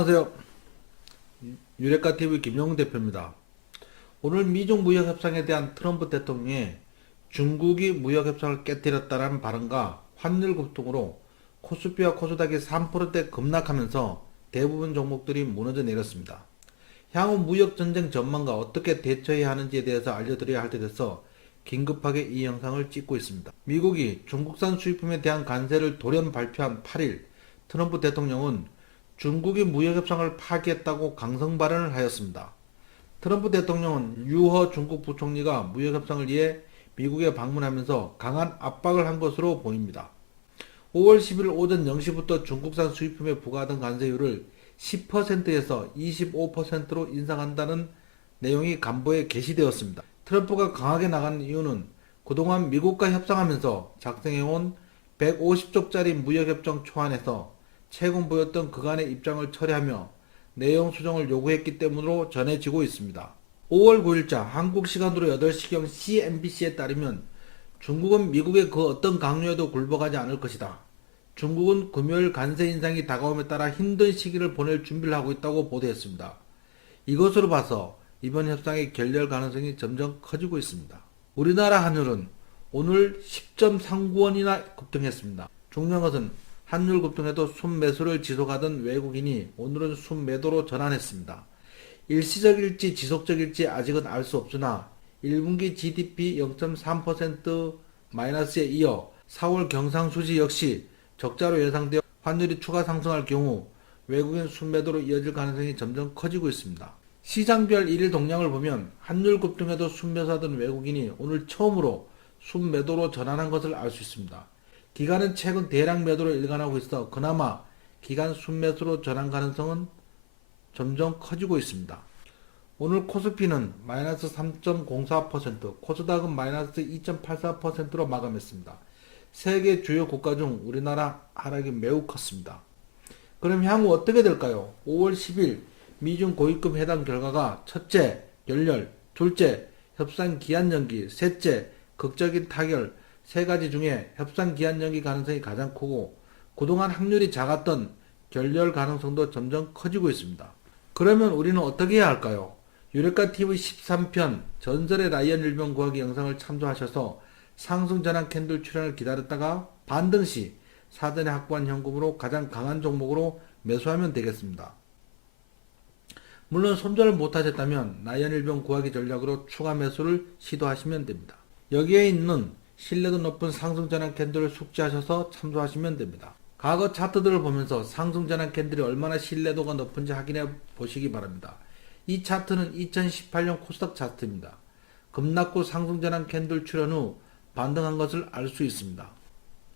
안녕하세요. 유레카TV 김용훈 대표입니다. 오늘 미중 무역 협상에 대한 트럼프 대통령의 중국이 무역 협상을 깨뜨렸다는 발언과 환율 급등으로 코스피와 코스닥이 3%대 급락하면서 대부분 종목들이 무너져 내렸습니다. 향후 무역 전쟁 전망과 어떻게 대처해야 하는지에 대해서 알려드려야 할 때 돼서 긴급하게 이 영상을 찍고 있습니다. 미국이 중국산 수입품에 대한 관세를 돌연 발표한 8일, 트럼프 대통령은 중국이 무역협상을 파기했다고 강성 발언을 하였습니다. 트럼프 대통령은 류허 중국 부총리가 무역협상을 위해 미국에 방문하면서 강한 압박을 한 것으로 보입니다. 5월 10일 오전 0시부터 중국산 수입품에 부과하던 관세율을 10%에서 25%로 인상한다는 내용이 간보에 게시되었습니다. 트럼프가 강하게 나가는 이유는 그동안 미국과 협상하면서 작성해온 150쪽짜리 무역협정 초안에서 최근 보였던 그간의 입장을 철회하며 내용 수정을 요구했기 때문으로 전해지고 있습니다. 5월 9일자 한국 시간으로 8시경 CNBC에 따르면 중국은 미국의 그 어떤 강요에도 굴복하지 않을 것이다. 중국은 금요일 관세 인상이 다가옴에 따라 힘든 시기를 보낼 준비를 하고 있다고 보도했습니다. 이것으로 봐서 이번 협상의 결렬 가능성이 점점 커지고 있습니다. 우리나라 환율은 오늘 10.39원이나 급등했습니다. 중요한 것은 환율 급등에도 순매수를 지속하던 외국인이 오늘은 순매도로 전환했습니다. 일시적일지 지속적일지 아직은 알 수 없으나 1분기 GDP 0.3% 마이너스에 이어 4월 경상수지 역시 적자로 예상되어 환율이 추가 상승할 경우 외국인 순매도로 이어질 가능성이 점점 커지고 있습니다. 시장별 1일 동향을 보면 환율 급등에도 순매수하던 외국인이 오늘 처음으로 순매도로 전환한 것을 알 수 있습니다. 기관은 최근 대량 매도로 일관하고 있어 그나마 기관 순매수로 전환 가능성은 점점 커지고 있습니다. 오늘 코스피는 마이너스 3.04%, 코스닥은 마이너스 2.84%로 마감했습니다. 세계 주요 국가 중 우리나라 하락이 매우 컸습니다. 그럼 향후 어떻게 될까요? 5월 10일 미중 고위급 회담 결과가 첫째, 결렬, 둘째, 협상 기한 연기, 셋째, 극적인 타결, 세 가지 중에 협상 기한 연기 가능성이 가장 크고 그동안 확률이 작았던 결렬 가능성도 점점 커지고 있습니다. 그러면 우리는 어떻게 해야 할까요? 유레카TV 13편 전설의 라이언 일병 구하기 영상을 참조하셔서 상승전환 캔들 출현을 기다렸다가 반등 시 사전에 확보한 현금으로 가장 강한 종목으로 매수하면 되겠습니다. 물론 손절을 못하셨다면 라이언 일병 구하기 전략으로 추가 매수를 시도하시면 됩니다. 여기에 있는 신뢰도 높은 상승전환 캔들을 숙지하셔서 참조하시면 됩니다. 과거 차트들을 보면서 상승전환 캔들이 얼마나 신뢰도가 높은지 확인해 보시기 바랍니다. 이 차트는 2018년 코스닥 차트입니다. 급락후 상승전환 캔들 출현 후 반등한 것을 알 수 있습니다.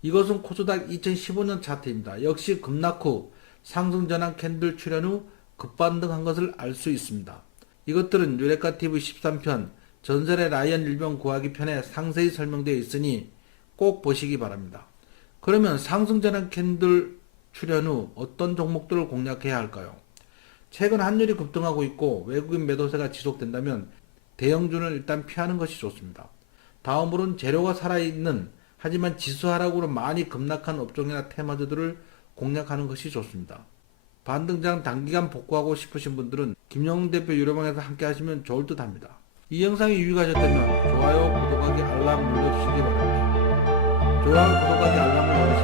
이것은 코스닥 2015년 차트입니다. 역시 급락 후 상승전환 캔들 출현 후 급반등한 것을 알 수 있습니다. 이것들은 유레카TV 13편 전설의 라이언 일병 구하기 편에 상세히 설명되어 있으니 꼭 보시기 바랍니다. 그러면 상승전환 캔들 출현 후 어떤 종목들을 공략해야 할까요? 최근 환율이 급등하고 있고 외국인 매도세가 지속된다면 대형주는 일단 피하는 것이 좋습니다. 다음으로는 재료가 살아있는 하지만 지수 하락으로 많이 급락한 업종이나 테마주들을 공략하는 것이 좋습니다. 반등장 단기간 복구하고 싶으신 분들은 김용훈 대표 유료방에서 함께 하시면 좋을 듯 합니다. 이 영상이 유익하셨다면 좋아요, 구독하기, 알람 눌러주시기 바랍니다. 좋아요, 구독하기, 알람을 눌러주시기 바랍니다.